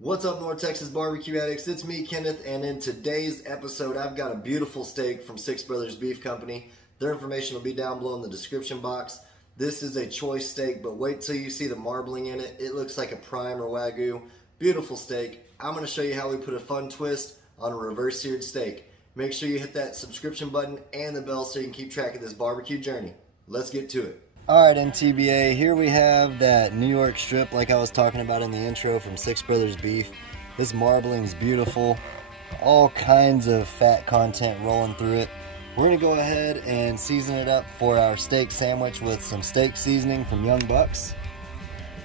What's up, North Texas barbecue addicts? It's me, Kenneth, and in today's episode, I've got a beautiful steak from Six Brothers Beef Company. Their information will be down below in the description box. This is a choice steak, but wait till you see the marbling in it. It looks like a prime or Wagyu. Beautiful steak. I'm going to show you how we put a fun twist on a reverse seared steak. Make sure you hit that subscription button and the bell so you can keep track of this barbecue journey. Let's get to it. Alright, NTBA, here we have that New York strip like I was talking about in the intro from Six Brothers Beef. This marbling is beautiful. All kinds of fat content rolling through it. We're going to go ahead and season it up for our steak sandwich with some steak seasoning from Youngbucks.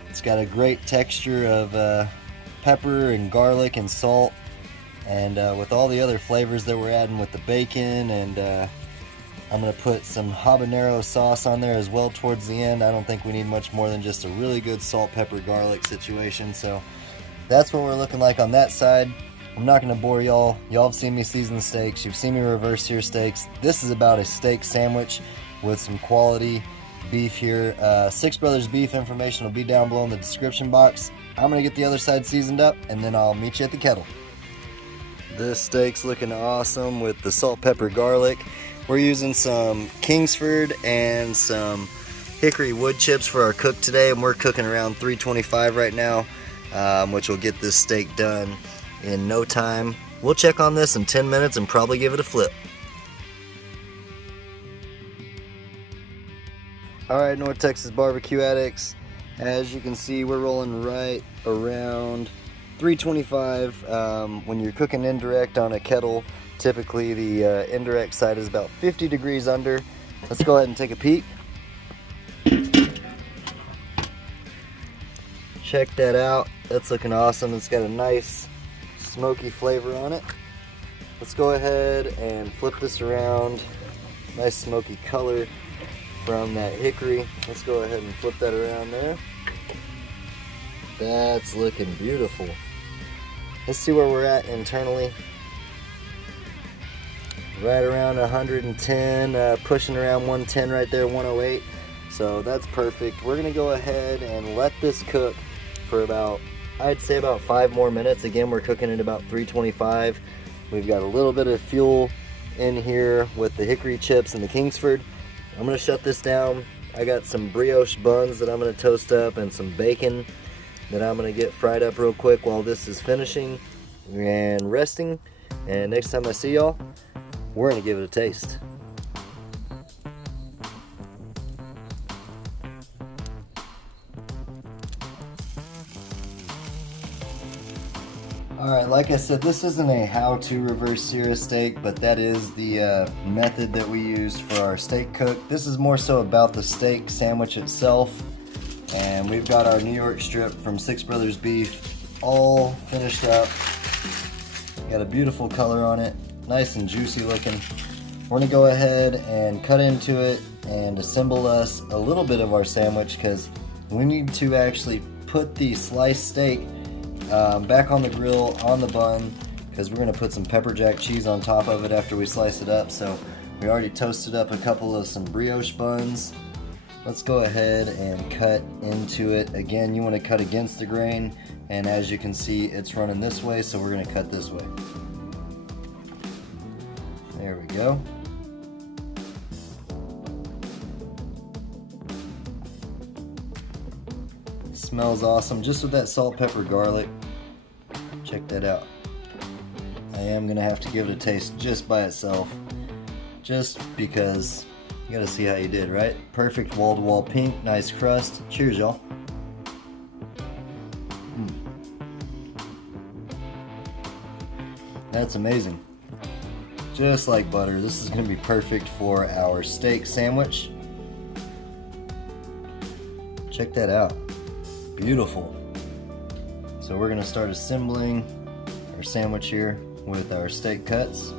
It's got a great texture of pepper and garlic and salt. And with all the other flavors that we're adding with the bacon, and I'm going to put some habanero sauce on there as well towards the end. I don't think we need much more than just a really good salt, pepper, garlic situation. So that's what we're looking like on that side. I'm not going to bore y'all. Y'all have seen me season steaks. You've seen me reverse sear steaks. This is about a steak sandwich with some quality beef here. Six Brothers Beef information will be down below in the description box. I'm going to get the other side seasoned up, and then I'll meet you at the kettle. This steak's looking awesome with the salt, pepper, garlic. We're using some Kingsford and some hickory wood chips for our cook today, and we're cooking around 325 right now, which will get this steak done in no time. We'll check on this in 10 minutes and probably give it a flip. Alright, North Texas barbecue addicts, as you can see, we're rolling right around 325. When you're cooking indirect on a kettle, typically the indirect side is about 50 degrees under. Let's go ahead and take a peek. Check that out. That's looking awesome. It's got a nice smoky flavor on it. Let's go ahead and flip this around. Nice smoky color from that hickory. Let's go ahead and flip that around there. That's looking beautiful. Let's see where we're at internally. Right around 110, pushing around 110 right there, 108. So that's perfect. We're gonna go ahead and let this cook for about, I'd say about 5 more minutes. Again, we're cooking at about 325. We've got a little bit of fuel in here with the hickory chips and the Kingsford. I'm gonna shut this down. I got some brioche buns that I'm gonna toast up and some bacon that I'm gonna get fried up real quick while this is finishing and resting. And next time I see y'all, we're gonna give it a taste. Alright, like I said, this isn't a how-to reverse sear a steak, but that is the method that we used for our steak cook. This is more so about the steak sandwich itself. And we've got our New York strip from Six Brothers Beef all finished up. Got a beautiful color on it, nice and juicy looking. We're gonna go ahead and cut into it and assemble us a little bit of our sandwich, because we need to actually put the sliced steak back on the grill on the bun, because we're gonna put some pepperjack cheese on top of it after we slice it up. So we already toasted up a couple of some brioche buns. Let's go ahead and cut into it. Again, you want to cut against the grain, and as you can see, it's running this way, so we're going to cut this way. There we go. Smells awesome, just with that salt, pepper, garlic. Check that out. I am going to have to give it a taste just by itself, just because you gotta see how you did, right? Perfect wall-to-wall pink, nice crust. Cheers, y'all. That's amazing. Just like butter. This is gonna be perfect for our steak sandwich. Check that out. Beautiful. So we're gonna start assembling our sandwich here with our steak cuts.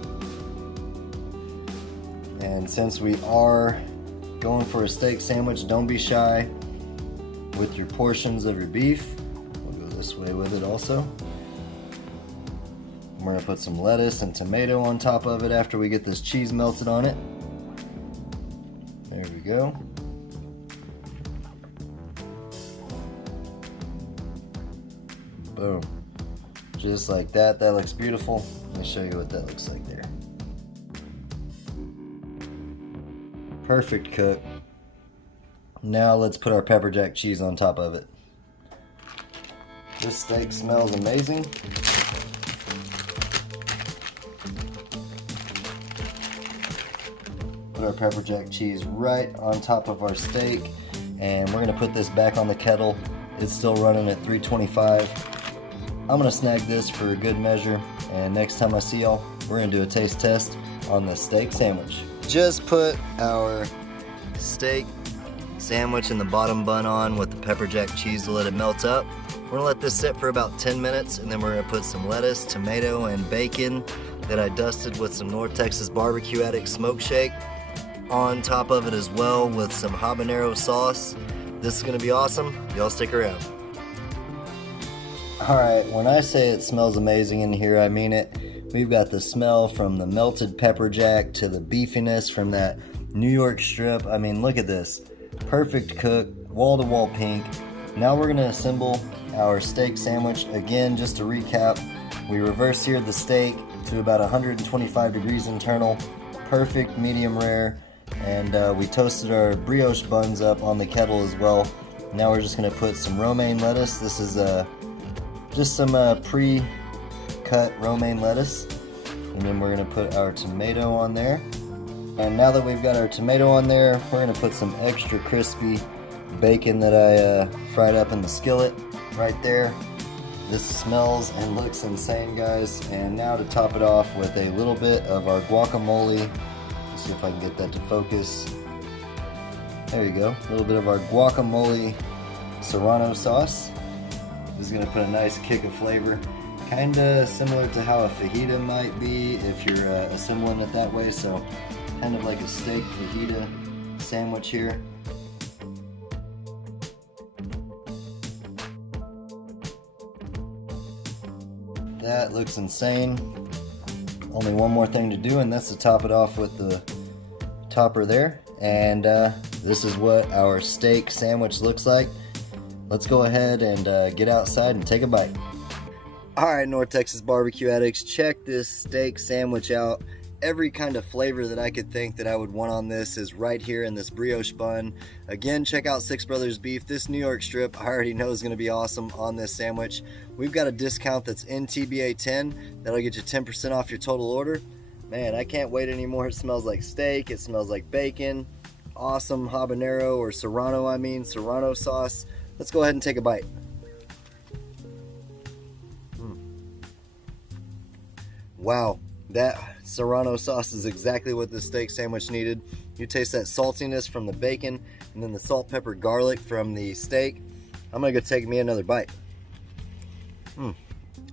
And since we are going for a steak sandwich, don't be shy with your portions of your beef. We'll go this way with it also. We're going to put some lettuce and tomato on top of it after we get this cheese melted on it. There we go. Boom. Just like that. That looks beautiful. Let me show you what that looks like there. Perfect cook. Now let's put our pepperjack cheese on top of it. This steak smells amazing. Put our pepperjack cheese right on top of our steak, and we're gonna put this back on the kettle. It's still running at 325. I'm gonna snag this for a good measure, and next time I see y'all, we're gonna do a taste test on the steak sandwich. Just put our steak sandwich in the bottom bun on with the pepperjack cheese to let it melt up. We're gonna let this sit for about 10 minutes, and then we're gonna put some lettuce, tomato, and bacon that I dusted with some North Texas BBQ Addicts smoke shake on top of it as well, with some habanero sauce. This is gonna be awesome. Y'all stick around. Alright, when I say it smells amazing in here, I mean it. We've got the smell from the melted pepperjack to the beefiness from that New York strip. I mean, look at this. Perfect cook, wall-to-wall pink. Now we're gonna assemble our steak sandwich. Again, just to recap, we reverse seared the steak to about 125 degrees internal, perfect medium rare, and we toasted our brioche buns up on the kettle as well. Now we're just gonna put some romaine lettuce. This is just some pre-cut romaine lettuce, and then we're gonna put our tomato on there. And now that we've got our tomato on there, we're gonna put some extra crispy bacon that I fried up in the skillet right there. This smells and looks insane, guys. And now to top it off with a little bit of our guacamole. Let's see if I can get that to focus. There you go. A little bit of our guacamole Serrano sauce. This is gonna put a nice kick of flavor. Kinda similar to how a fajita might be if you're assembling it that way. So kind of like a steak fajita sandwich here. That looks insane. Only one more thing to do, and that's to top it off with the topper there. And this is what our steak sandwich looks like. Let's go ahead and get outside and take a bite. Alright, North Texas BBQ Addicts, check this steak sandwich out. Every kind of flavor that I could think that I would want on this is right here in this brioche bun. Again, check out Six Brothers Beef. This New York strip I already know is going to be awesome on this sandwich. We've got a discount that's in TBA 10. That'll get you 10% off your total order. Man, I can't wait anymore. It smells like steak. It smells like bacon. Awesome habanero, or Serrano sauce. Let's go ahead and take a bite. Wow, that Serrano sauce is exactly what this steak sandwich needed. You taste that saltiness from the bacon, and then the salt, pepper, garlic from the steak. I'm gonna go take me another bite.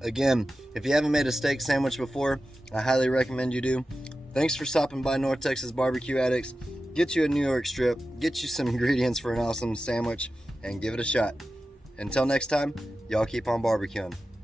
Again, if you haven't made a steak sandwich before, I highly recommend you do. Thanks for stopping by North Texas BBQ Addicts. Get you a New York strip, get you some ingredients for an awesome sandwich, and give it a shot. Until next time, y'all keep on barbecuing.